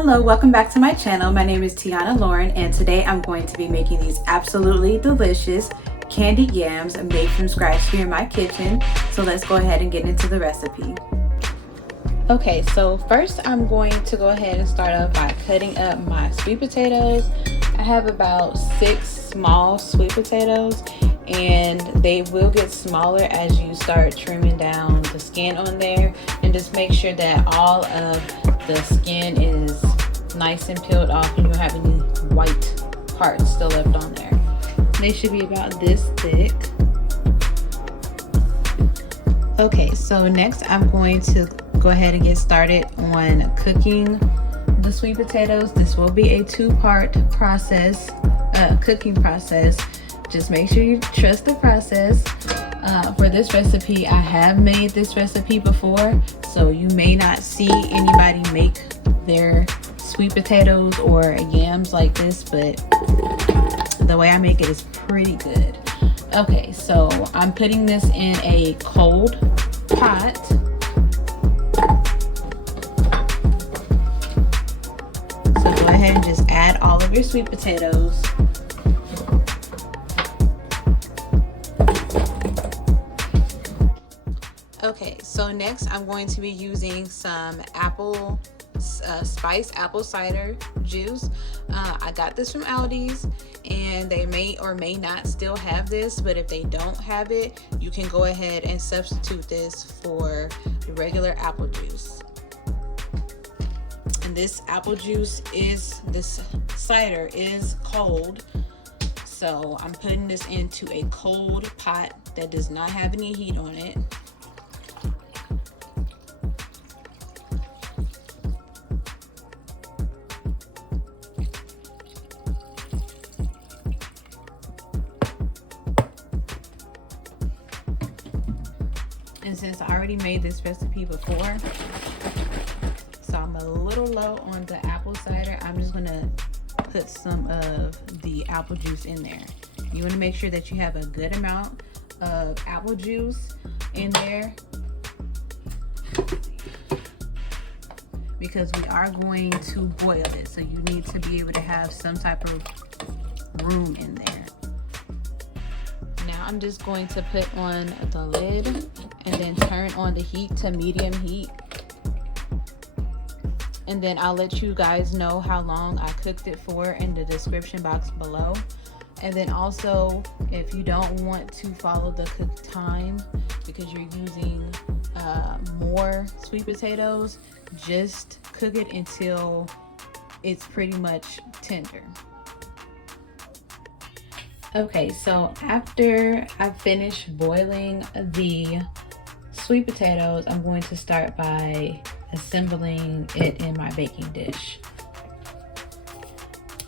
Hello, welcome back to my channel. My name is Tiana Lauren, and today I'm going to be making these absolutely delicious candied yams made from scratch here in my kitchen. So let's go ahead and get into the recipe. Okay, so first I'm going to go ahead and start off by cutting up my sweet potatoes. I have about 6 small sweet potatoes, and they will get smaller as you start trimming down the skin on there, and just make sure that all of the skin is nice and peeled off and you don't have any white parts still left on there. They should be about this thick. Okay, so next I'm going to go ahead and get started on cooking the sweet potatoes. This will be a 2-part process, cooking process. Just make sure you trust the process. For this recipe, I have made this recipe before, so you may not see anybody make their sweet potatoes or yams like this, but the way I make it is pretty good. Okay, so I'm putting this in a cold pot. So go ahead and just add all of your sweet potatoes. Okay, so next I'm going to be using some apple cider juice. I got this from Aldi's, and they may or may not still have this, but if they don't have it, you can go ahead and substitute this for regular apple juice. And this cider is cold, so I'm putting this into a cold pot that does not have any heat on it. And since I already made this recipe before, so I'm a little low on the apple cider, I'm just gonna put some of the apple juice in there. You want to make sure that you have a good amount of apple juice in there, because we are going to boil it, so you need to be able to have some type of room in there. Now I'm just going to put on the lid and then turn on the heat to medium heat. And then I'll let you guys know how long I cooked it for in the description box below. And then also, if you don't want to follow the cook time because you're using more sweet potatoes, just cook it until it's pretty much tender. Okay, so after I finish boiling the sweet potatoes, I'm going to start by assembling it in my baking dish.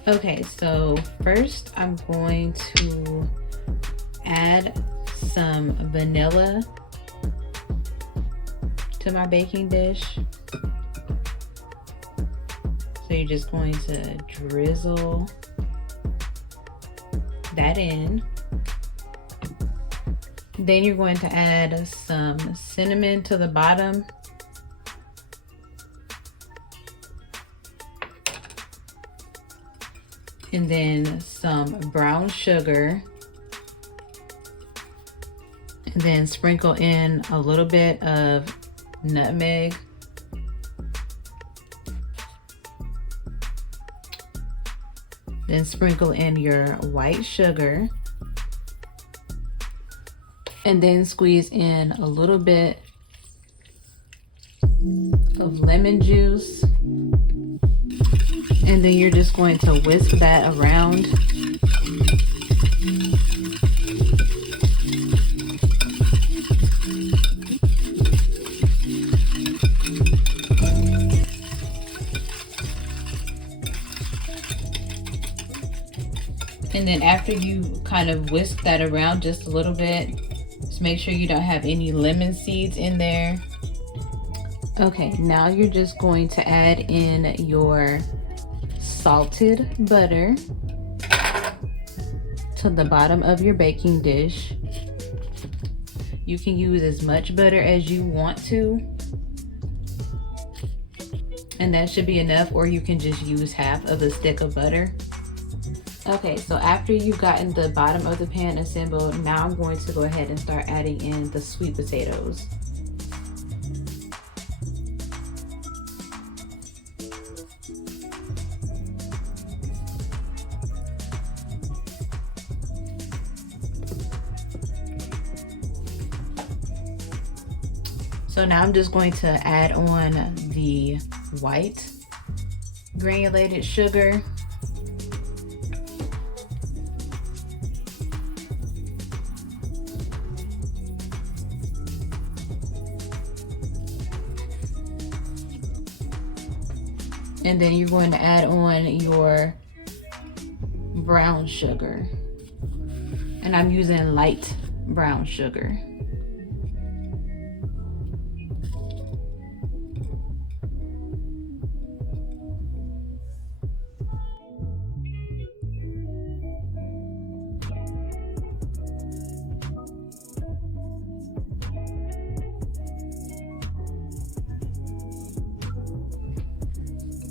Okay, so first I'm going to add some vanilla to my baking dish. So you're just going to drizzle that in. Then you're going to add some cinnamon to the bottom. And then some brown sugar. And then sprinkle in a little bit of nutmeg. Then sprinkle in your white sugar. And then squeeze in a little bit of lemon juice. And then you're just going to whisk that around. And then after you kind of whisk that around just a little bit, just make sure you don't have any lemon seeds in there. Okay, now you're just going to add in your salted butter to the bottom of your baking dish. You can use as much butter as you want to. And that should be enough, or you can just use half of a stick of butter. Okay, so after you've gotten the bottom of the pan assembled, now I'm going to go ahead and start adding in the sweet potatoes. So now I'm just going to add on the white granulated sugar. And then you're going to add on your brown sugar. And I'm using light brown sugar.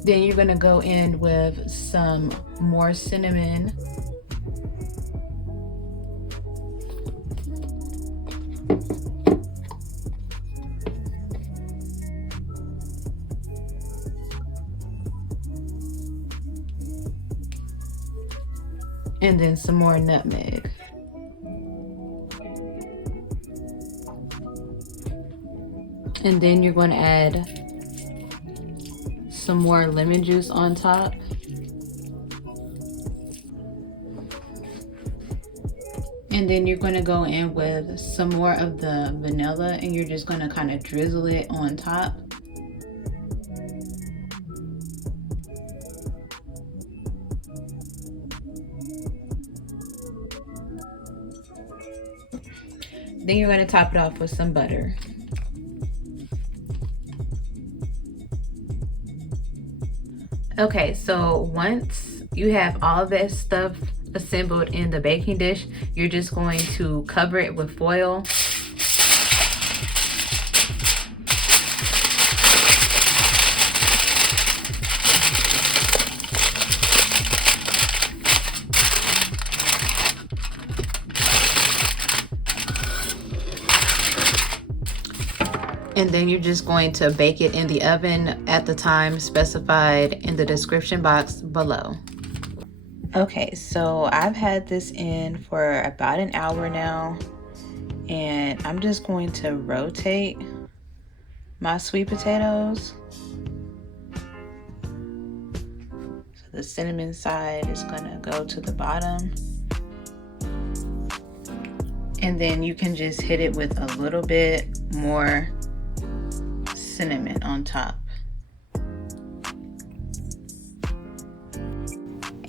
Then you're gonna go in with some more cinnamon. And then some more nutmeg. And then you're going to add some more lemon juice on top. And then you're going to go in with some more of the vanilla, and you're just going to kind of drizzle it on top. Then you're going to top it off with some butter. Okay, so once you have all that stuff assembled in the baking dish, you're just going to cover it with foil. And then you're just going to bake it in the oven at the time specified in the description box below. Okay, so I've had this in for about an hour now, and I'm just going to rotate my sweet potatoes. So the cinnamon side is gonna go to the bottom. And then you can just hit it with a little bit more cinnamon on top.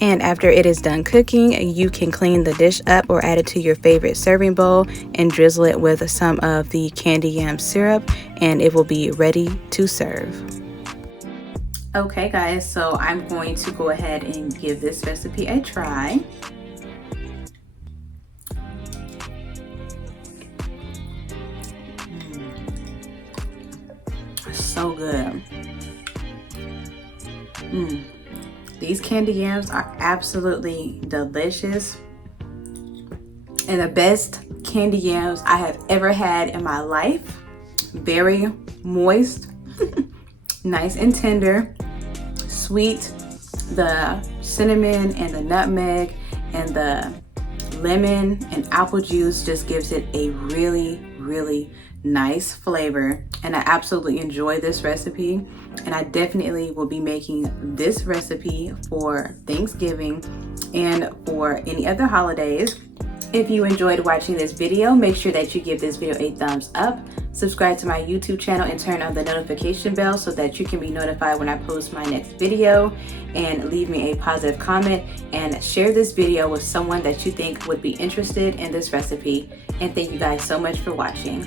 And after it is done cooking, you can clean the dish up or add it to your favorite serving bowl and drizzle it with some of the candied yam syrup, and it will be ready to serve. Okay guys, so I'm going to go ahead and give this recipe a try. So good. These candied yams are absolutely delicious, and the best candied yams I have ever had in my life. Very moist, nice and tender, sweet. The cinnamon and the nutmeg and the lemon and apple juice just gives it a really nice flavor, and I absolutely enjoy this recipe, and I definitely will be making this recipe for Thanksgiving and for any other holidays. If you enjoyed watching this video, make sure that you give this video a thumbs up, subscribe to my YouTube channel, and turn on the notification bell so that you can be notified when I post my next video, and leave me a positive comment and share this video with someone that you think would be interested in this recipe. And thank you guys so much for watching.